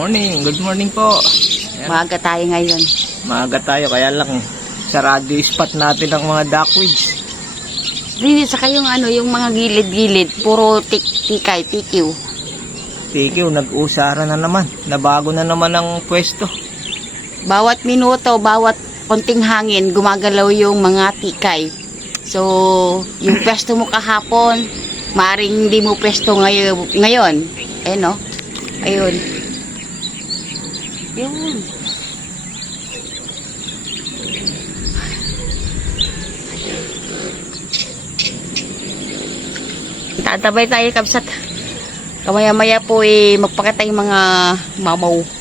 Good morning po. Ayan. Maaga tayo ngayon. Maaga tayo, kaya lang sarado yung spot natin ng mga duckweeds. Rin sa kayong yung mga gilid-gilid, puro tikay, tikiw. Tikiw, nag-usara na naman. Nabago na naman ang pwesto. Bawat minuto, bawat konting hangin, gumagalaw yung mga tikay. So, yung pwesto mo kahapon, maring hindi mo pwesto ngayon. Eh, no? Ayun. Yun. Tatabay tayo, kabsat. Kamaya-maya po magpakita yung mga mamaw.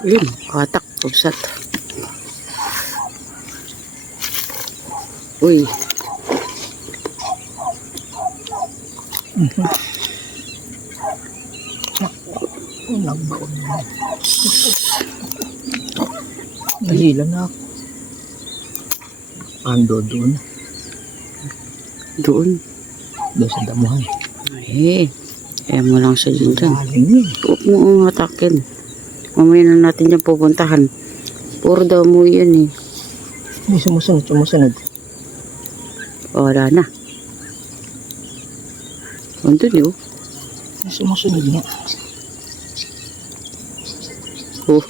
Yun, katak, kabsat. Uy. Nagbaon na. Nahila na ako. Ando doon. Doon. Doon sa damuhan. Kaya mo lang sa dyan. Galing eh. Huwag mo hatakin. Mamaya na natin dyan pupuntahan. Puro daw mo yan eh. May sumusunod. Wala na. Andun yun. May sumusunod nga. Oh.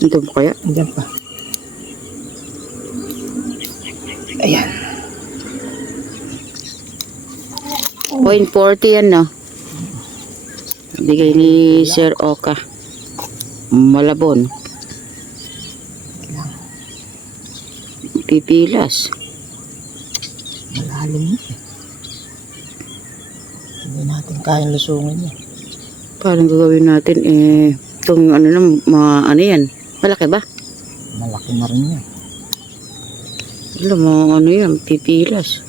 Andun mo kaya? Andiyan pa. Ayan. 0.40 yan, no? Bigay ni Sir Oka. Malabon. Pipilas. Malalim eh. Hindi natin kayang lusungin eh. Parang gagawin natin itong mga yan. Malaki ba? Malaki na rin yan. Alam mo, yan, pipilas.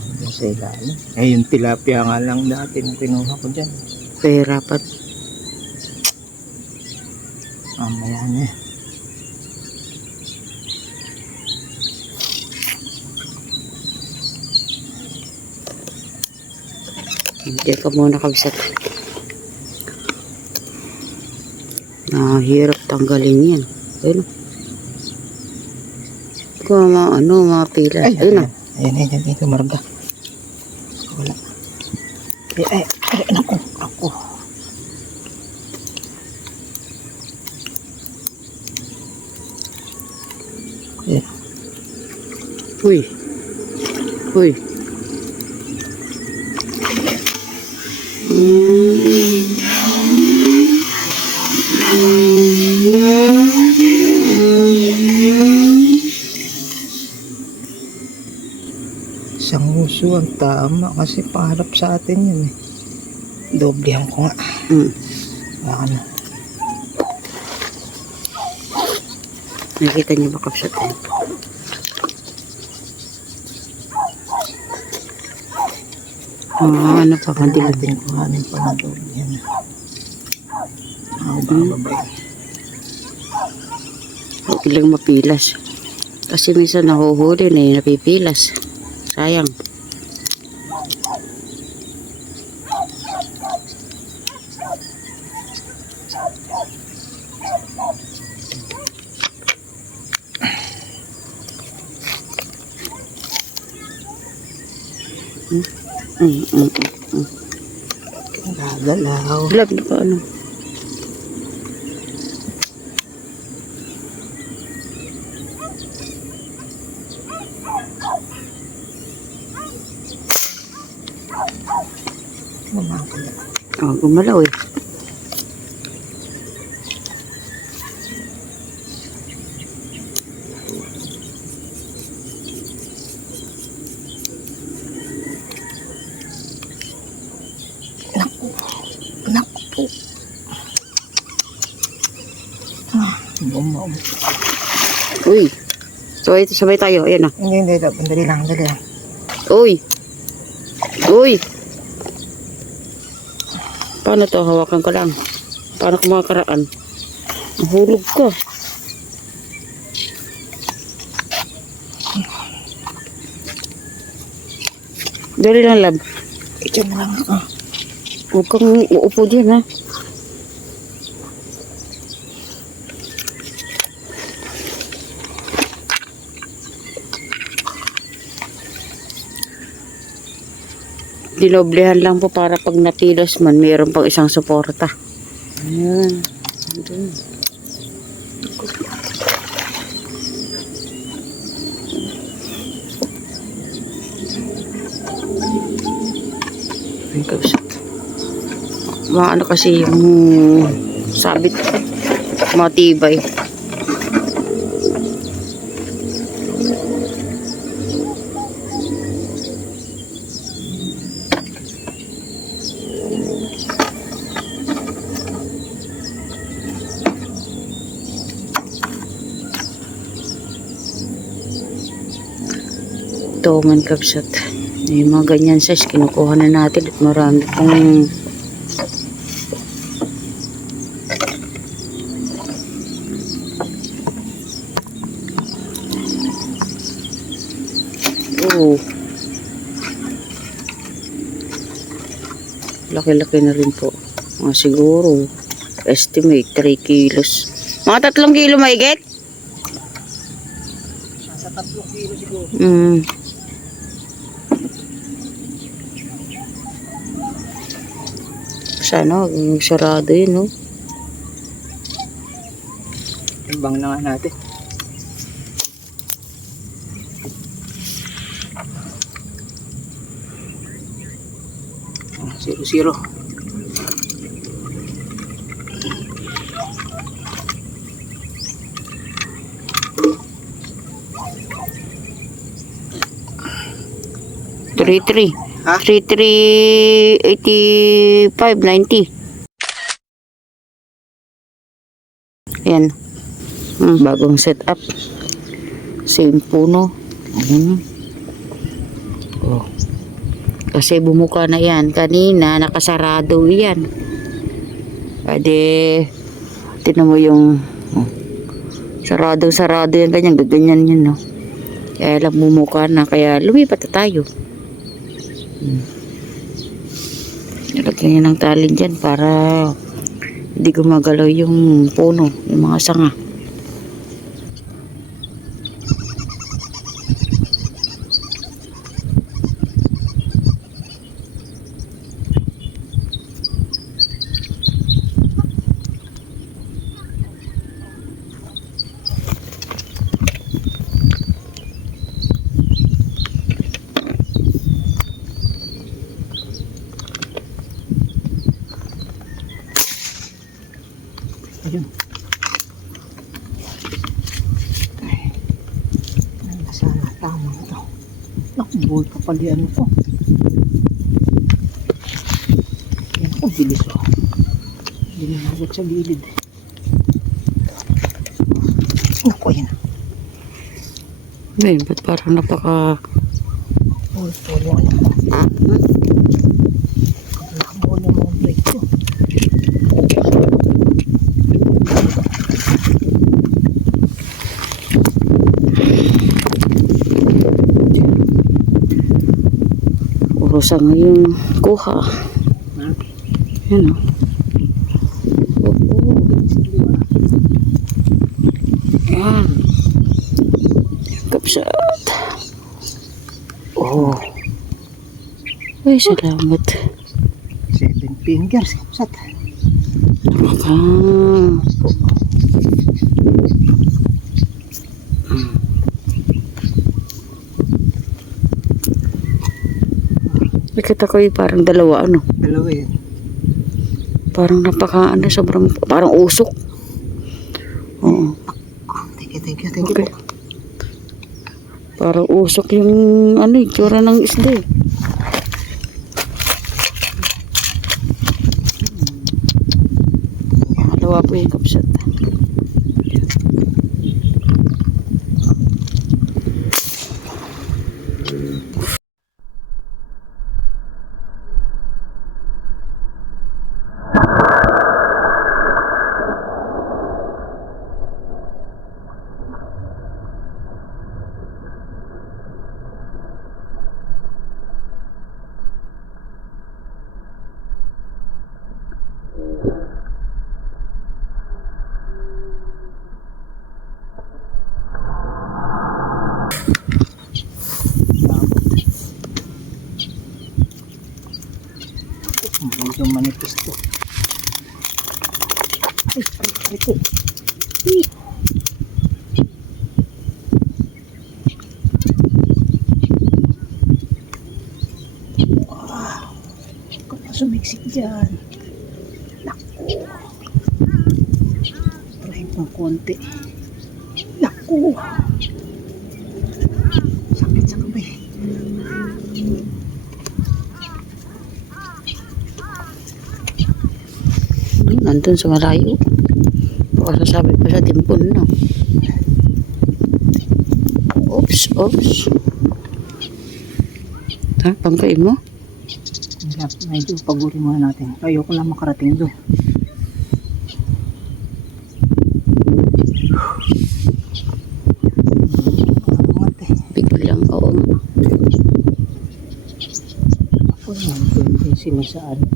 Hanggang sa ilalim. Yung tilapia nga lang dati na kinuha ko dyan. Kaya rapat. Mamaya na eh. Hindi ka muna, kabsat. Nahirap tanggalin yan. Ayun. Kung mga pila. Ayun. Ayan, lumarga. Wala. Ay, naku. Ayan. Uy. Isang uso ang tama kasi paharap sa atin yun eh. Doblehan ko nga. Baka na. Nakita niyo ba, kabsat? Ano pa Hindi kandilan? natin kuhanin pa na doblehan. Bababay. Huwag lang mapilas. Kasi minsan nahuhuli na napipilas. Sayang. Gagalaw. Vlog na pa Gumalaw eh. Naku po. Bumaw. Uy. Sabay tayo. Ayan na. Hindi. Dali lang. Uy. Uy. Paano to? Hawakan ko lang. Paano ko makakaraan? Mahulog ka. Dali lang, lab. Ito na lang ako. Huwag kang uupo dyan, ha? Dinoblehan lang po para pag napilos man, mayroon pang isang suporta. Ayan. Ayan. Ay, kausap. Ano kasi yung sabit, matibay. Ito man kapsat. Yung mga ganyan size, kinukuha na natin at marami pong laki-laki na rin po. Mga siguro estimate 3 kilos. Mga 3 kilo mahigit? Nasa 3 kilo siguro. Sana sarado yun, no? Timbang na nga natin. Oh, 0-0. Three. Ha? 3,385.90. Ayan. Bagong setup. Same puno. Ayan. Oh. Kasi bumuka na yan. Kanina, nakasarado yan. Pwede, tinan mo yung sarado yan. Ganyan yun, no? Kaya lang bumuka na. Kaya lumipat na tayo. Nilagyan niya ng talin dyan para hindi gumagalaw yung puno, yung mga sanga. Ayun. Sana tama ito. Naku, buhay ka pala ano ko. Yan ko, bilis o. Hindi na agad sa gilid. Naku, yan. Ngayon, ba't parang napaka... Polo ano ko. Nakabolo mo ang break ko. Sa ngayong kuha. Yan o. Yan. Kapsat. Oh. Ay, salamat. 7 fingers. Kapsat. Nakita ko yung parang dalawa, ano? Dalawa yun. Parang sobrang, parang usok. Oo. Thank you. Okay. Parang usok yung, itsura ng isda. po yung kapsat. Medyo manipis to. Ito. Kung na sumiksik dyan. Naku. Try kong konti. Naku. Sakit sa kamay. Nandun sa malayo. Baka sasabi pa sa timpon, no? Oops. Ha? Pangkain mo? Medyo pagurin muna natin. Ayoko lang makarating doon. Biglang, oo. Ako naman pwede sila sa ano.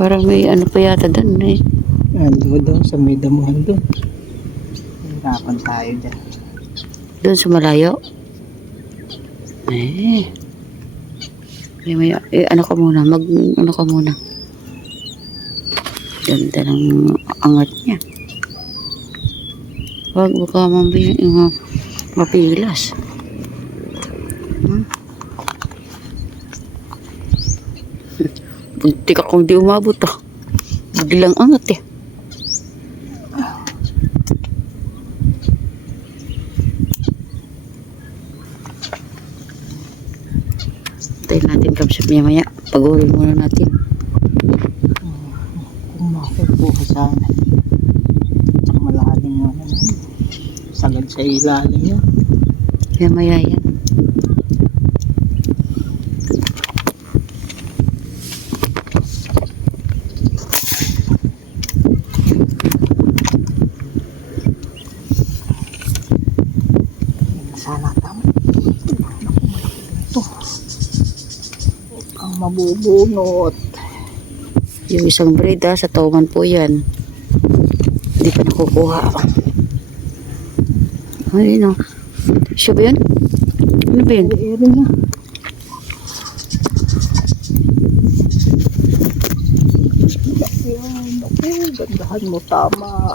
Parang may ano pa yata doon, eh. Ando doon sa may damuhan doon. Hirapan tayo dyan. Doon sa malayo. Ano ka muna, ano ka muna. Ganda ng angat niya. Huwag baka mapilas. Buntik akong di umabot, ah. Biglang angat, eh. Tayo natin kapsap niya maya. Pagurin muna natin. Kung makukuha sana. Tsaka malalim nga naman. Sagad sa ilalim yun. Kaya maya yan. Sana tama. Ito. Ang mabubunot. Yung isang braid, sa tauman po yan. Hindi pa nakukuha. Ay, no. Siya ba yun? Ano ba yun? Eri na. Yan. Okay, gandahan mo tama.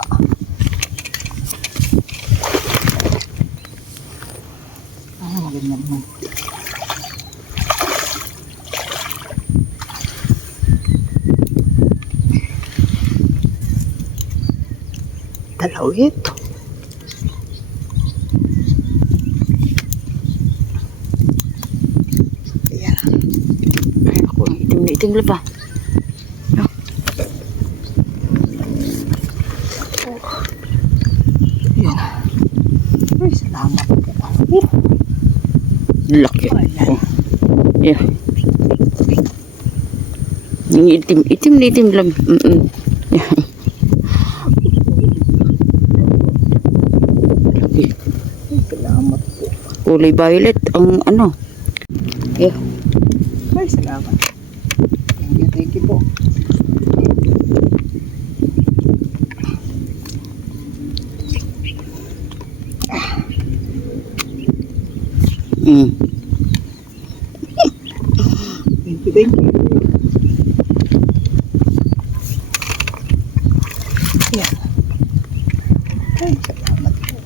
Maganda naman. Dalaw ito. Ayan. Ay, naku, itim na itim ba? Ayan. Ay, salamat po. Laki. Ayan. Oh. Yeah. Yung itim na itim lang. Yeah. Laki. Salamat po. Kulay violet ang ano. Yeah. Ay, salamat. Thank you po. Thank you. Yeah. Ay, salamat po.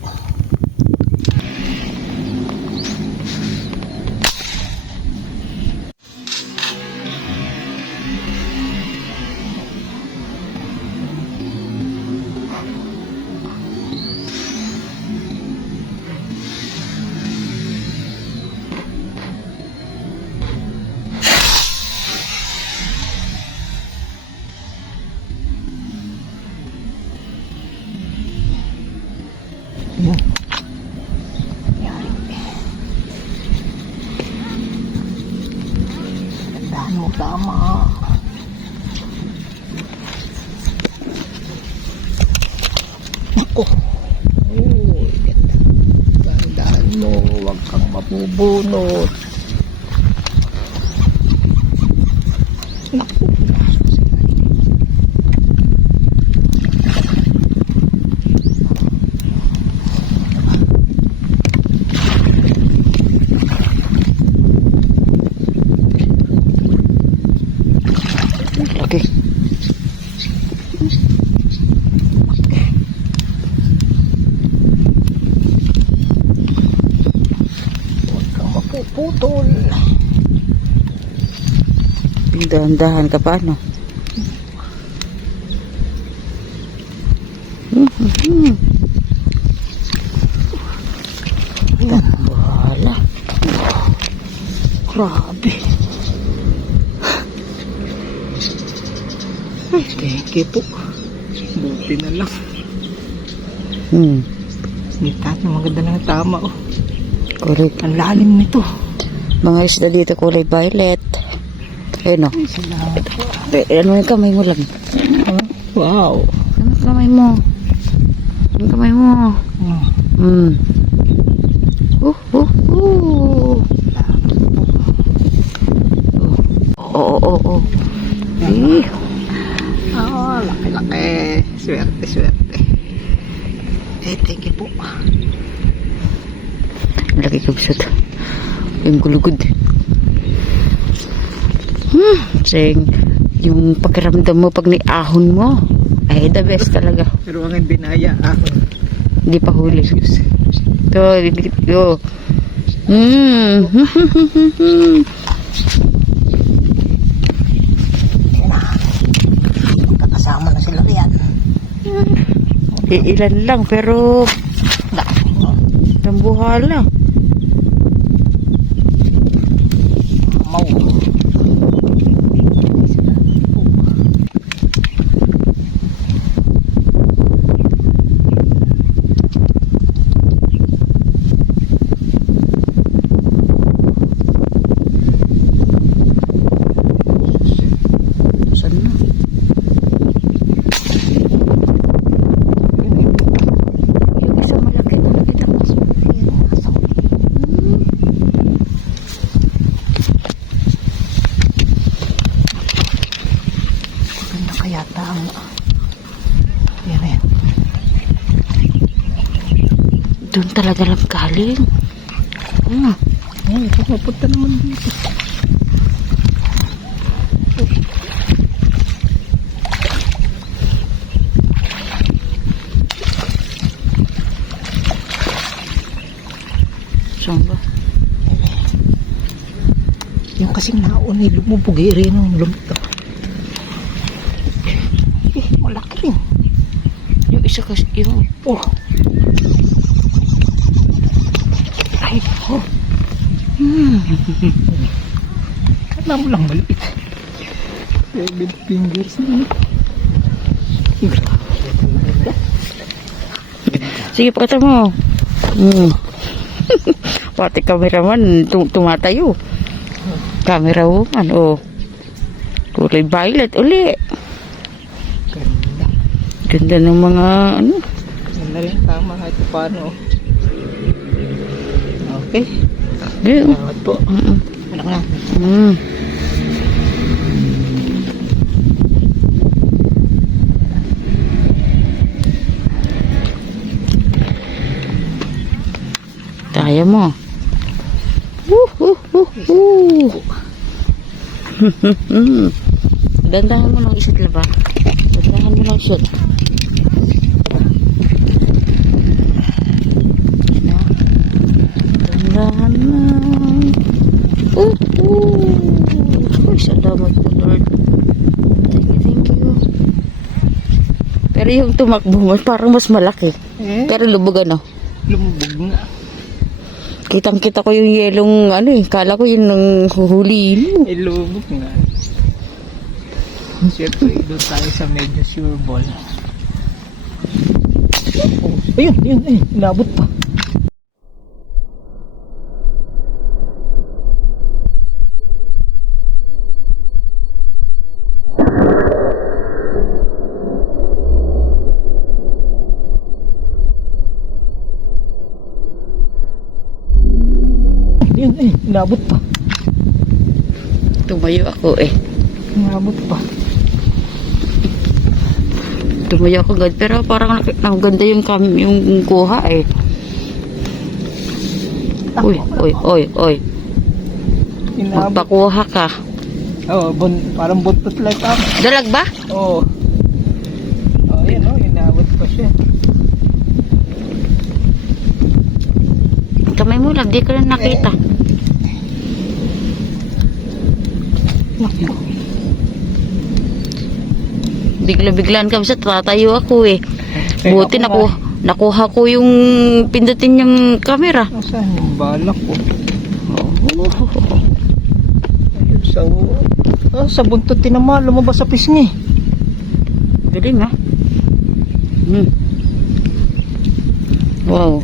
Dahan mo, tama. Ako. Uy, ganda. Dahan mo, huwag kang mabubunot. Naku, pumasok si Ay. Okay. Huwag kang mapuputol. Dahan-dahan ka pa, no? Wala. Grabe. Ay, thank you po. Buti na lang. Nita, maganda na tama, oh. Correct. Ang lalim nito. Mga isda dito kulay violet. Ayun, no? Ay, salamat po. Ano yung kamay mo lang? Wow. Ano kamay mo? Ano kamay mo? Oo. Eh. Laki-laki. Swerte. Eh, thank you po. Lagi ka bisa to. Yung gulugod. Sing, yung pakiramdam mo pag niahon mo, ay the best talaga. Pero ang dinaya ako. Hindi pa huli. Ito, dikit ko. Kakasama na sila riyan. Ilan lang, pero nambuhala. Mau. Saan na? Yung isa malaki na nakita ko. Maganda kaya ang yan. Doon talaga lang galing. Ay, pupunta naman dito. Saan ba? Yung kasing naon ay lumubog rin ang lumito. Malaki rin. Yung isa kasi, yung... Oh. Ay, oh. Kala mo lang maliit. 7 fingers na. Sige, pakita mo. Pati cameraman tumatayo. Camera woman, oh. Kulay violet, uli. Ganda. Ganda ng mga, ano. Ganda rin, tama kahit paano. Okay. Yun. Salamat po. Wala ka na. Kaya mo. Dandahan mo ng isa't laba. Dandahan mo ng shoot. Dandahan mo. Uy, salamat po, Lord. Thank you. Pero yung tumakbo mo, parang mas malaki. Pero lubog ano? Lumubog nga. Kitang-kita ko yung yelong, ano eh, kala ko yun ang huhulihin mo. Lumubog nga. Siyempre, doon tayo sa medyo sure ball. Oh, ayun, inabot pa. Yun eh, inabot pa. Tumayo ako eh. Inabot pa. Tumayo ako agad. Pero parang naganda yung kuha eh. Uy, uy, uy, uy. Inabot. Magpakuha ka. Oh, parang buntot like ako. Dalag ba? Oo. Oh, yan oh, inabot pa siya. Kamay mo lang, di ko lang nakita. Naku. Bigla-biglaan kami sa tatayo ako eh. Eh, Buti ako nakuha ko yung pindutin yung camera. Nasaan yung balak ko? Oh. Ayun, sa buntot tinama, lumabas sa pisngi. Galing ah. Wow.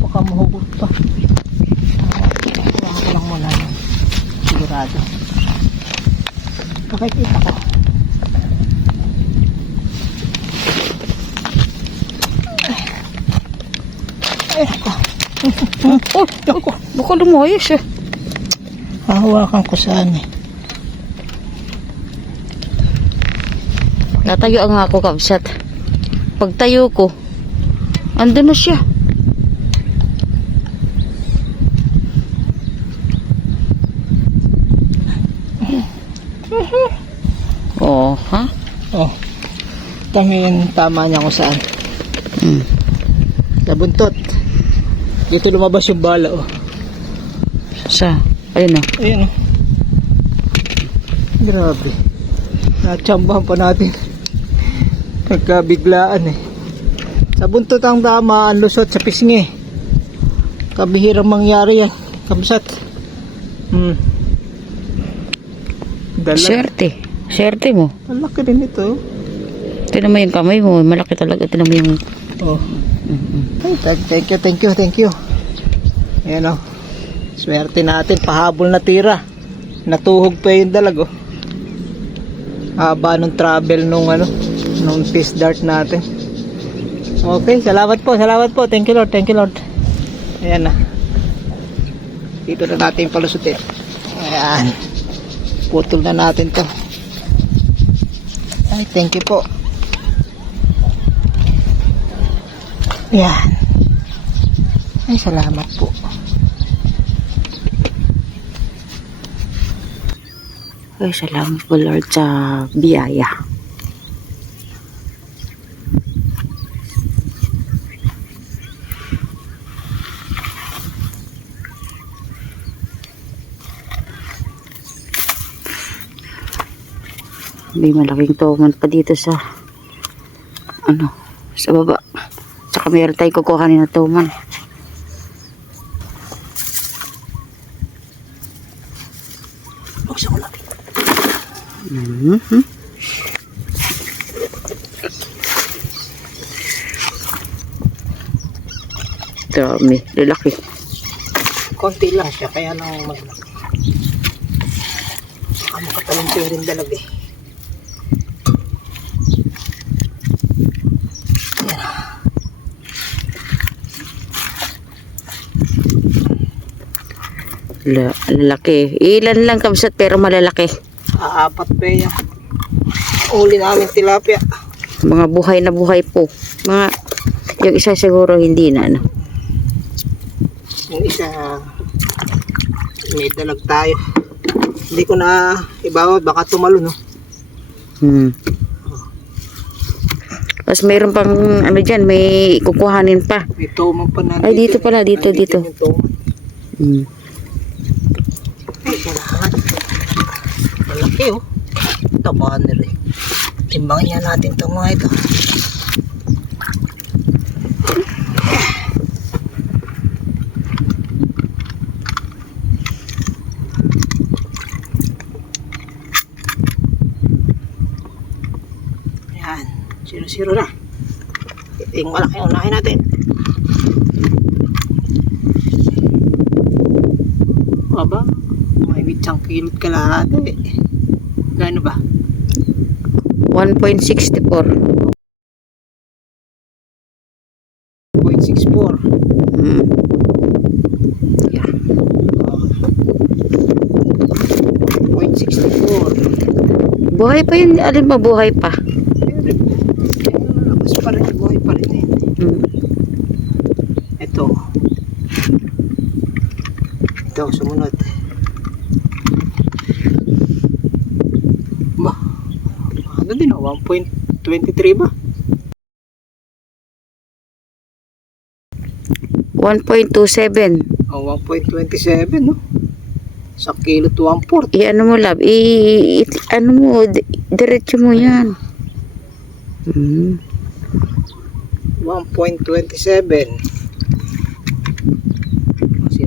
Baka mahugot pa. Kuha ko lang muna yun. Sigurado. Nakikita ko. Ay, ako. Oh, ako. Baka lumayos eh. Hahawakan ko saan eh. Natayo nga ako, kabsat. Pagtayo ko, andun na siya. Oh, ha? Oh. Tama niya kung saan. Sa buntot. Dito lumabas yung bala oh. Ayun oh. Ayan oh. Grabe. Natsambahan pa natin. Pagkabiglaan eh. Sa buntot ang tama, ang lusot sa pisngi. Kabihirang mangyari yan. Kamsat. Dalag. Swerte mo. Ang laki din ito. Tinan mo yung kamay mo. Malaki talaga. Tinan mo yung... Oh. Ay, thank you. Ayan oh. Swerte natin. Pahabol na tira. Natuhog pa yung dalag oh. Haba nung travel nung fish dart natin. Okay, salamat po. Thank you Lord. Ayan na. Dito na natin palusutin. Ayan. Putol na natin to. Ay, thank you po. Ayan. Ay, salamat po. Ay, salamat po Lord sa biyaya. May malaking tuman pa dito sa sa baba. Tsaka meron tayo kukuhanin na tuman. Buksan ko natin. Dami, lalaki. Konti lang siya, kaya nang maglaki. Saka makatalong rin dalag eh. Lalaki. Ilan lang kamsat pero malalaki. Apat pa yan. Uli namin tilapia. Mga buhay na buhay po. Yung isa siguro hindi na Yung isa may dalag tayo. Hindi ko na ibawad, baka tumalo no. Tapos mayroon pang dyan, may kukuhanin pa. May tuman pa na. Ay dito pala, dito. Ay, salamat. Malaki oh. Taba na rin. Timbangin niya natin itong mga ito. Yan. 0-0 na. Ito yung malaki unahin natin. Aba, may 8 kilot kalahati. Gano ba? 1.64. 0.64. Yeah. Buhay pa yun. Alin ba buhay pa? Lakas pa rin, buhay pa rin eh. Ito. Ito, sumunod. Ba? Ano din oh, 1.23 ba? 1.27. Oh, 1.27 no? Sa kilo to 1/4. Ano mo, love? Ano mo, diretso mo yan. 1.27.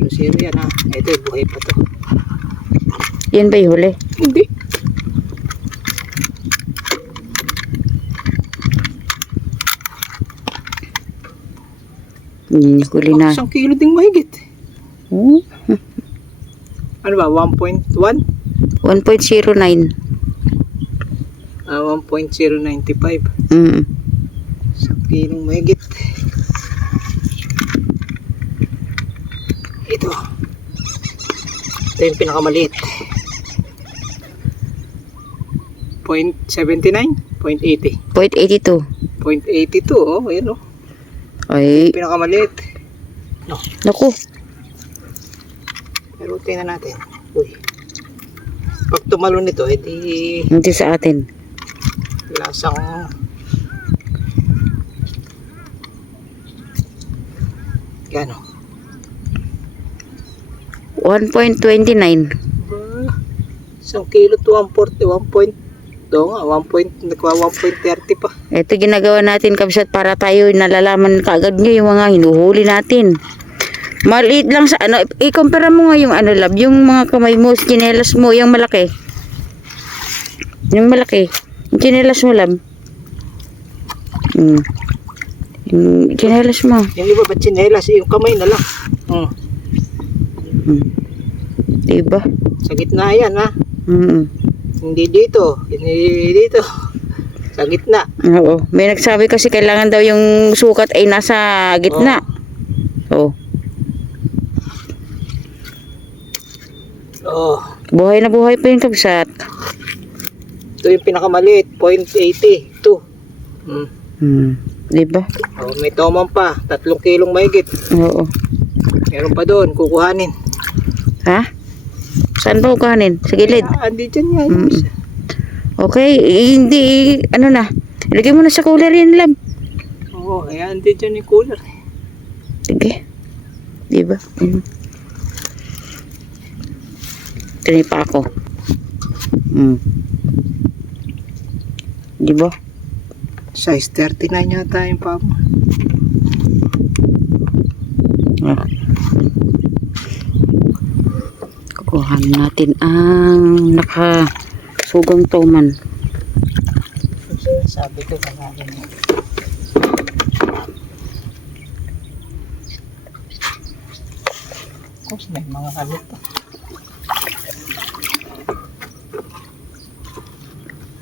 Zero yan ha. Ito, buhay pa to. Yan ba yung huli? Hindi. Huli na. Isang kilo ding mahigit. Hmm? Ano ba? 1.1? 1.09. 1.095. Isang kilong mahigit. Ito. Ito yung pinakamaliit. 0.79? 0.80. 0.82. 0.82 oh. Ayan oh. Ay, Pinakamaliit. naku. Pero tingnan natin. Uy. Pag tumalo nito, edi Hindi sa atin. lasang gano? 1.29. Isang kilo to 140, 1 point. Ito nga, 1.30 pa. Ito ginagawa natin, kabsat, para tayo nalalaman kaagad nyo yung mga hinuhuli natin. Maliit lang sa ano, i-compare mo nga yung ano, love, yung mga kamay mo, chinelas mo, yung malaki. Yung malaki. Yung chinelas mo, love. Yung chinelas mo. Yung iba ba tsinelas, yung kamay na lang. Diba? Sa gitna yan ha. Hindi dito, hindi dito. Sa gitna. Oo. May nagsabi kasi kailangan daw yung sukat ay nasa gitna. Oh. Oh, Buhay na buhay pa yung kabsat. ito yung pinakamaliit, 0.82. Diba? Oh, may tomang pa, 3 kilong mahigit. Oo. Meron pa doon, kukuhanin. Ha? Saan ba kukanin? Sa gilid? Andi dyan yan. Okay, hindi, ano na. Ilagay mo na sa cooler yan, lab. Oo, ayan, andi dyan yung cooler. Sige. Diba? Tinay pa ako. Diba? Size 39 yata yung pa mo. Kukuhan natin ang nakasugang toman. Sabi ko kanahin mo. May mga kalit pa.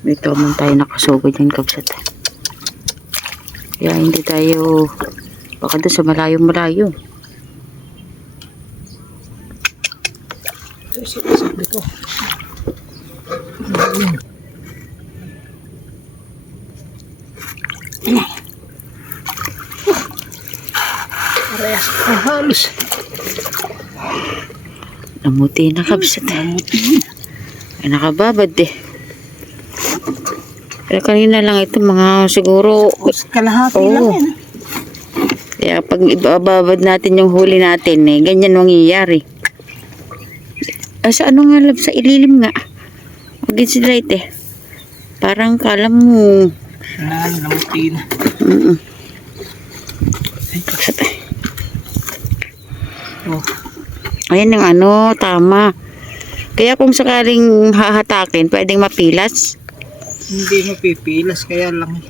May toman tayo nakasugod yung kabsat. Kaya hindi tayo baka doon sa malayo-malayo. Ito sabi ko. Parehas na halos. Namuti na kabsat. Namuti. Ay nakababad eh. Pero kanina lang ito mga siguro. Kalahati lang yan. Kaya pag ibababad natin yung huli natin eh, ganyan mangyayari. Sa ano nga lab, sa ililim nga. Mag-insulate eh. Parang kala mo. Namuti na. Ay, pagsat eh. Oh. Ayan yung ano, tama. Kaya kung sakaling hahatakin, pwedeng mapilas. Hindi mapipilas, kaya lang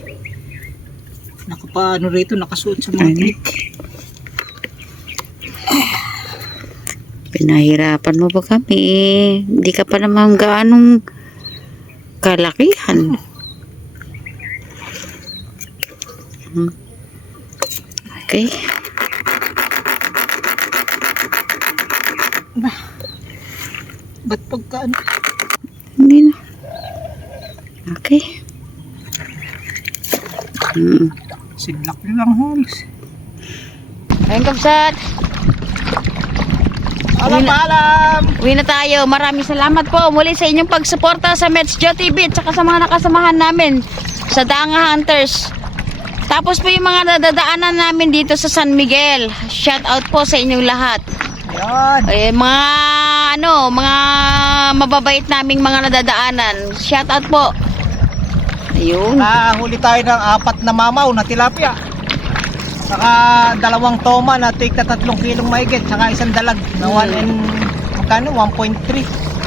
nakapaano rito, nakasuot sa mga clip. Pinahirapan mo ba kami? Hindi ka pa naman gaanong kalakihan. Okay. Ba't pagka ano? Hindi na. Okay. Sidlak nyo lang halos. Ayun, Kabsat. Paalam! Uwi na tayo. Maraming salamat po muli sa inyong pagsuporta sa Mets Joe TV at saka sa mga nakasamahan namin sa Danga Hunters. Tapos po yung mga nadadaanan namin dito sa San Miguel. Shout out po sa inyong lahat. Yan. Mga mababait naming mga nadadaanan. Shout out po. Ayun. Huli tayo ng 4 na mamaw na tilapia. Saka 2 toma na take na 3 kilong mahigit. Saka 1 dalag na 1.3.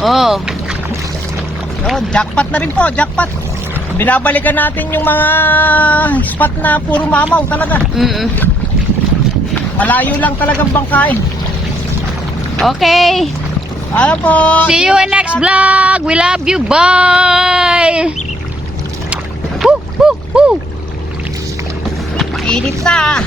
Oh. Yun, jackpot na rin po, jackpot. Binabalikan natin yung mga spot na puro mamaw talaga. Malayo lang talagang bangkain. Okay. Ano po? See you in next vlog. We love you. Bye. Woo, woo, woo. Mainit na.